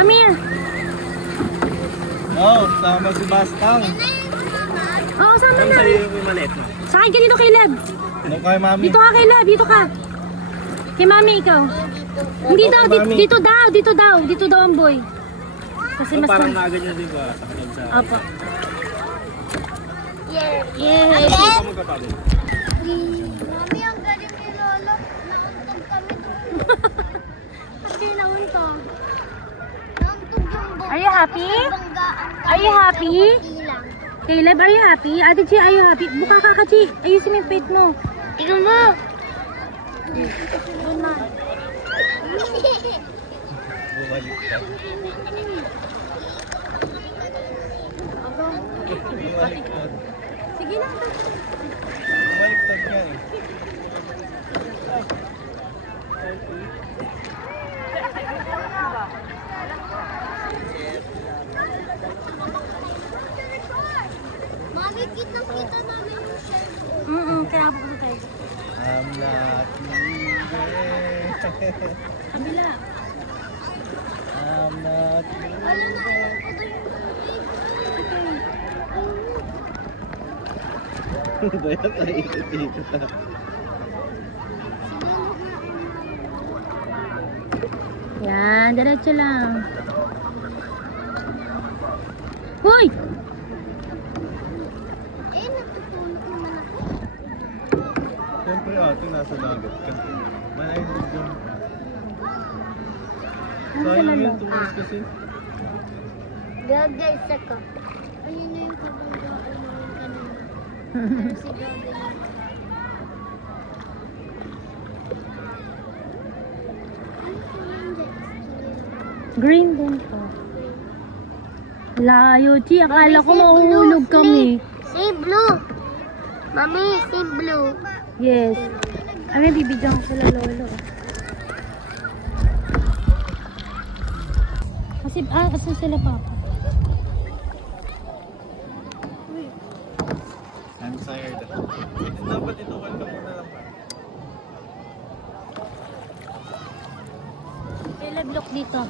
Come here. Oh, sama si Bastang. Oo, sama Saan na. sa'yo yung maliit mo? Sa akin ka dito kay Leb. Ano kay mami? Dito ka kay Leb, dito ka. Kay mami ikaw. Hindi daw, Mami. dito daw ang boy. Kasi So, mas parang naagad niya din ba? Sa Opo. Yeah. Sino ka magkapatid? Mami, ang galing ni Lolo. Nauntog kami doon. Hindi nauntog. Nauntog yung bangga. Are you happy? Are you happy? Ilang. Caleb, are you happy? Ate Chi, are you happy? Buka ka ka, Chi. Ayusin mo yung plate mo. Tingnan mo. Doon na. Bumalik ka. Bumaliktad. Sige na. Bumaliktad yan eh. Mami, kitang-kita namin yung shelf. Kaya pupunta tayo. I'm not leaving. Kabila. I'm not Wala na. leaving. Ano ba yan? Ay, ikot-ikot na. Yan, diretso lang. Hoy! Eh, natutulog naman ako. Siyempre ate, nasa dagat ka. Malayo na dyan. Sayang yun, tumalas kasi. Guys, ako. Ayun na yung kabanggaan namin kanina. Pero si Gaga yun. Ano po yung Green din po. Layo, Chi. Akala ko Mami, say mahuhulog blue. kami. Say blue. Mami, say blue. Yes. Ano, bibigyan ko sila lolo. Kasi, asan sila papa? I'm tired. Dapat inuwal ka muna lang. Caleb, look dito.